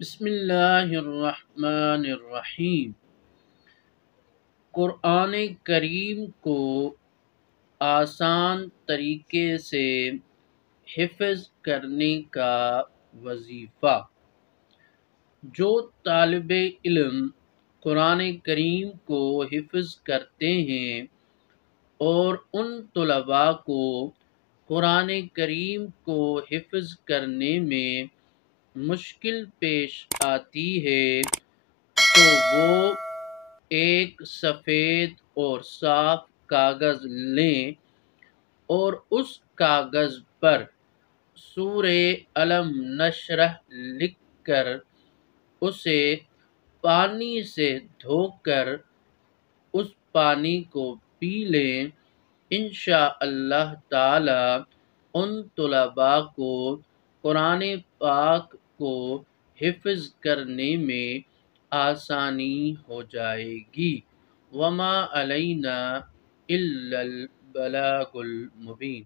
بسم اللہ الرحمن الرحیم۔ قرآن کریم کو آسان طریقے سے حفظ کرنے کا وظیفہ۔ جو طالب علم قرآن کریم کو حفظ کرتے ہیں اور ان طلباء کو قرآن کریم کو حفظ کرنے میں مشکل پیش آتی ہے تو وہ ایک سفید اور صاف کاغذ لیں اور اس کاغذ پر سورہ الم نشرح لکھ کر اسے پانی سے دھو کر اس پانی کو پی لیں۔ انشاءاللہ تعالی ان طلباء کو قرآن پاک کو حفظ کرنے میں آسانی ہو جائے گی۔ وما علینا الا البلاغ المبین۔